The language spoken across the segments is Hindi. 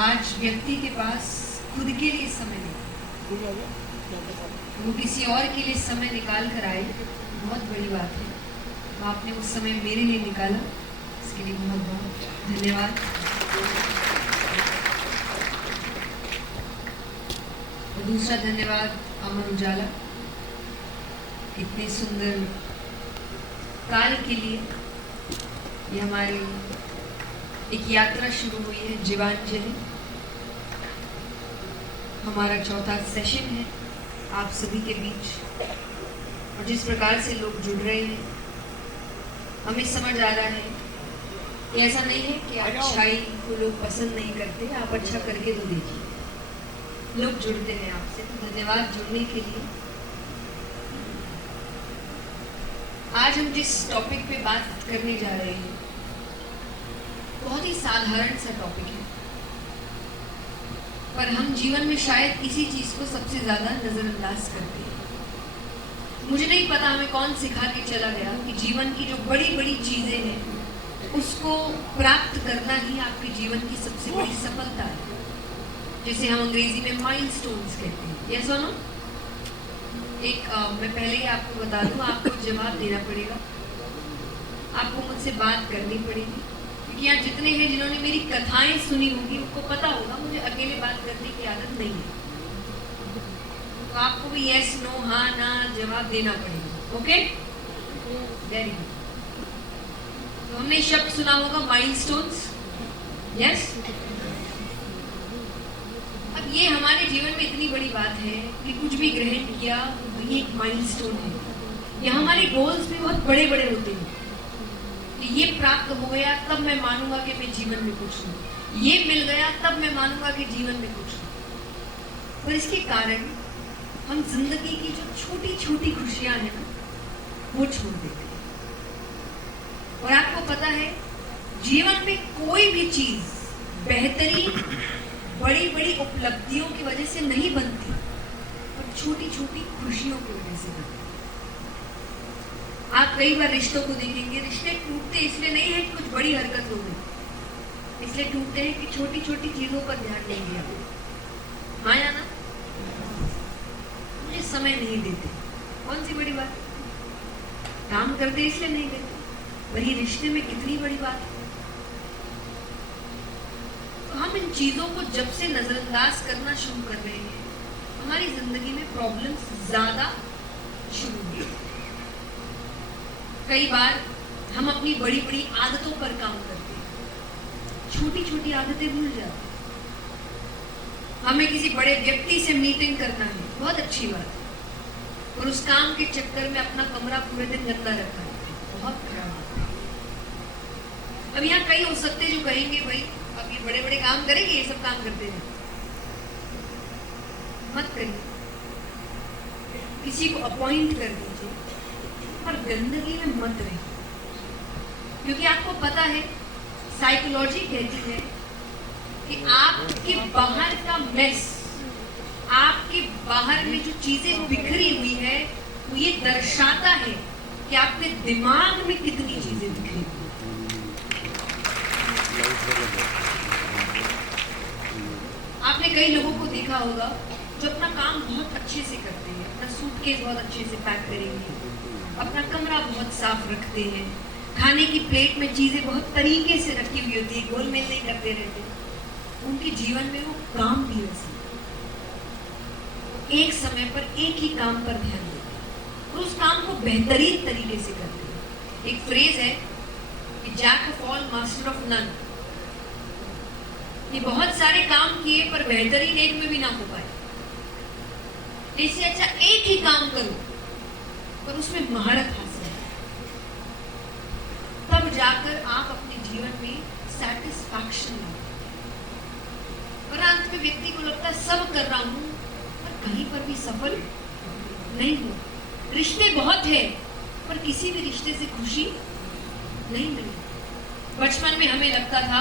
आज व्यक्ति के पास खुद के लिए समय नहीं, वो किसी और के लिए समय निकाल कर आए, बहुत बड़ी बात है। तो आपने उस समय मेरे लिए निकाला, इसके लिए बहुत बहुत धन्यवाद। और दूसरा धन्यवाद अमर उजाला, इतने सुंदर कार्य के लिए। ये हमारी एक यात्रा शुरू हुई है, जीवांजलि, हमारा चौथा सेशन है आप सभी के बीच। और जिस प्रकार से लोग जुड़ रहे हैं, हमें समझ आ रहा है कि ऐसा नहीं है कि अच्छाई को लोग पसंद नहीं करते, आप अच्छा करके तो देखिए, लोग जुड़ते हैं आपसे। तो धन्यवाद जुड़ने के लिए। आज हम जिस टॉपिक पे बात करने जा रहे हैं, बहुत ही साधारण सा टॉपिक है, पर हम जीवन में शायद इसी चीज को सबसे ज्यादा नजरअंदाज करते हैं। मुझे नहीं पता हमें कौन सिखा के चला गया कि जीवन की जो बड़ी बड़ी चीजें हैं उसको प्राप्त करना ही आपके जीवन की सबसे बड़ी सफलता है, जिसे हम अंग्रेजी में माइलस्टोन्स कहते हैं। यस और नो? मैं पहले ही आपको बता दूं, आपको जवाब देना पड़ेगा, आपको मुझसे बात करनी पड़ेगी, क्योंकि यहाँ जितने हैं जिन्होंने मेरी कथाएं सुनी होंगी उनको पता होगा मुझे अकेले बात करने की आदत नहीं है। तो आपको भी यस नो हाँ ना जवाब देना पड़ेगा। Okay, very good. तो हमने शब्द सुना होगा माइलस्टोन्स, यस। अब ये हमारे जीवन में इतनी बड़ी बात है कि कुछ भी ग्रहण किया वही एक माइलस्टोन है। ये हमारे गोल्स भी बहुत बड़े बड़े होते हैं कि ये प्राप्त हो गया तब मैं मानूंगा कि मैं जीवन में कुछ हूँ, ये मिल गया तब मैं मानूंगा कि जीवन में कुछ हूँ। पर इसके कारण हम जिंदगी की जो छोटी छोटी खुशियां हैं ना, वो छोड़ देते हैं। और आपको पता है, जीवन में कोई भी चीज बेहतरीन बड़ी बड़ी उपलब्धियों की वजह से नहीं बनती, पर छोटी छोटी खुशियों की वजह से बनती। आप कई बार रिश्तों को देखेंगे, रिश्ते टूटते इसलिए नहीं है कि कुछ बड़ी हरकत हो गई, इसलिए टूटते हैं कि छोटी छोटी चीजों पर ध्यान नहीं दिया। हाँ या ना? मुझे समय नहीं देते, कौन सी बड़ी बात? काम करते इसलिए नहीं देते, वही रिश्ते में कितनी बड़ी बात है। तो हम इन चीजों को जब से नजरअंदाज करना शुरू कर रहे हैं, हमारी जिंदगी में प्रॉब्लम्स ज्यादा शुरू हुई। कई बार हम अपनी बड़ी बड़ी आदतों पर काम करते हैं, छोटी छोटी आदतें भूल जाते हैं। हमें किसी बड़े व्यक्ति से मीटिंग करना है, बहुत अच्छी बात है, और उस काम के चक्कर में अपना कमरा पूरे दिन गंदा रखा है, बहुत खराब बात है। अब यहाँ कई हो सकते जो कहेंगे भाई अब ये बड़े बड़े काम करेंगे, ये सब काम करते हैं। मत करिए, किसी को अपॉइंट कर दीजिए, पर गंदगी में मत रहिए, क्योंकि आपको पता है साइकोलॉजी कहती है कि आपके बाहर का मेस, आपके बाहर में जो चीजें बिखरी हुई है, वो ये दर्शाता है कि आपके दिमाग में कितनी चीजें बिखरी हुई। आपने कई लोगों को देखा होगा जो अपना काम बहुत अच्छे से करते हैं, अपना सूटकेस बहुत अच्छे से पैक करेंगे, अपना कमरा बहुत साफ रखते हैं, खाने की प्लेट में चीजें बहुत तरीके से रखी हुई होती है, गोलमेल नहीं करते रहते। उनके जीवन में वो काम भी वैसे, एक समय पर एक ही काम पर ध्यान देते हैं और उस काम को बेहतरीन तरीके से करते हैं। एक फ्रेज है कि jack of all master of none. ये बहुत सारे काम किए पर बेहतरीन एक में भी ना हो पाए, इससे अच्छा एक ही काम करो पर उसमें महारत हासिल है, तब जाकर आप अपने जीवन में सैटिस्फैक्शन लाओ। और अंत में व्यक्ति को लगता है सब कर रहा हूं पर कहीं पर भी सफल नहीं हो। रिश्ते बहुत है पर किसी भी रिश्ते से खुशी नहीं मिली। बचपन में हमें लगता था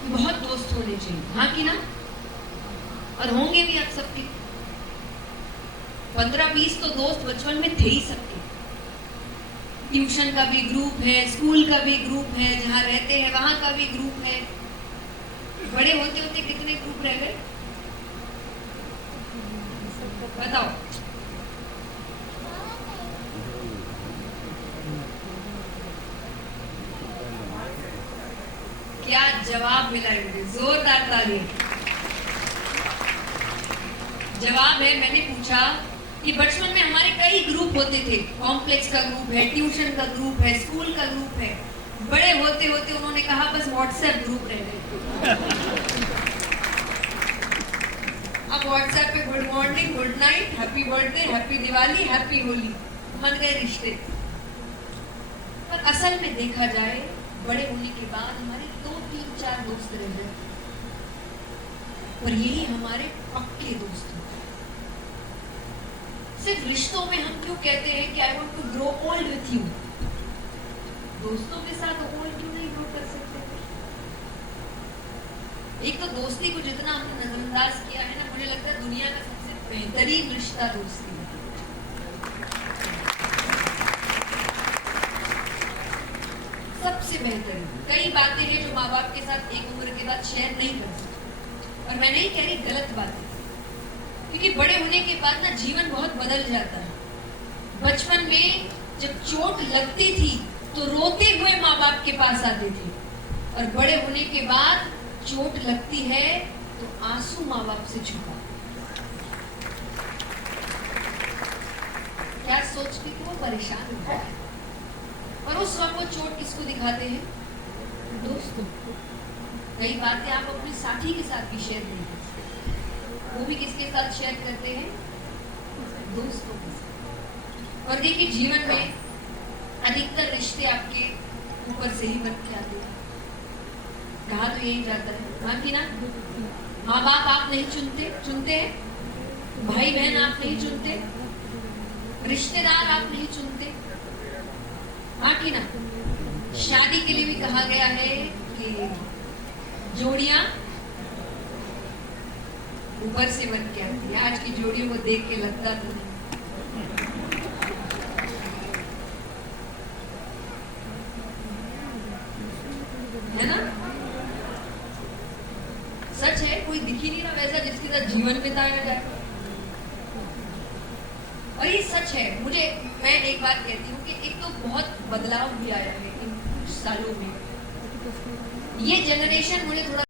कि बहुत दोस्त होने चाहिए, हाँ कि ना? और होंगे भी आप सबके, 15-20 तो दोस्त बचपन में थे ही सबके। ट्यूशन का भी ग्रुप है, स्कूल का भी ग्रुप है, जहाँ रहते हैं वहां का भी ग्रुप है। बड़े होते होते कितने ग्रुप रह गए बताओ? क्या जवाब मिला है? जोरदार ताली। जवाब है, मैंने पूछा कि बचपन में हमारे कई ग्रुप होते थे। कॉम्प्लेक्स का ग्रुप है, ट्यूशन का ग्रुप है, स्कूल का ग्रुप है। बड़े होते होते उन्होंने कहा बस व्हाट्सएप ग्रुप रह गए। अब व्हाट्सएप पे good morning, good night, happy birthday, happy Diwali, happy Holi बन गए रिश्ते। पर असल में देखा जाए बड़े होने के बाद हमारे 2-3-4 दोस्त रह गए, पर यही हमारे पक्के दोस्त हैं। सिर्फ रिश्तों में हम क्यों कहते हैं कि I want to grow old with you? दोस्तों के साथ ओल्ड क्यों नहीं ग्रो कर सकते? एक तो दोस्ती को जितना हमने नजरअंदाज किया है ना, मुझे लगता है दुनिया का सबसे बेहतरीन रिश्ता दोस्ती है। सबसे बेहतरीन। कई बातें हैं जो माँ बाप के साथ एक उम्र के बाद शेयर नहीं कर सकते, और मैं नहीं कह रही गलत बातें, क्योंकि बड़े होने के बाद ना जीवन बहुत बदल जाता है। बचपन में जब चोट लगती थी तो रोते हुए माँ बाप के पास आते थे, और बड़े होने के बाद चोट लगती है तो आंसू माँ बाप से छुपा। क्या सोचती कि वो परेशान होता है, और उस वक्त वो चोट किसको दिखाते हैं? दोस्तों। कई बातें आप अपने साथी के साथ भी शेयर नहीं करते, वो भी किसके साथ शेयर करते हैं? दोस्तों के साथ। और देखिए जीवन में अधिकतर रिश्ते आपके ऊपर से ही बन के आते हैं। कहा तो यही जाता है, हाँ कि ना? माँ बाप आप नहीं चुनते हैं, भाई बहन आप नहीं चुनते, रिश्तेदार आप नहीं चुनते, हाँ कि ना? शादी के लिए भी कहा गया है कि जोड़ियां ऊपर से बन के आती है। आज की जोड़ियों को देख के लगता तो नहीं। है ना? सच है, कोई दिख ही नहीं रहा वैसा जिसके साथ जीवन बिताया जाए। और ये सच है। मैं एक बात कहती हूँ कि एक तो बहुत बदलाव भी आया है इन कुछ सालों में। ये जनरेशन मुझे थोड़ा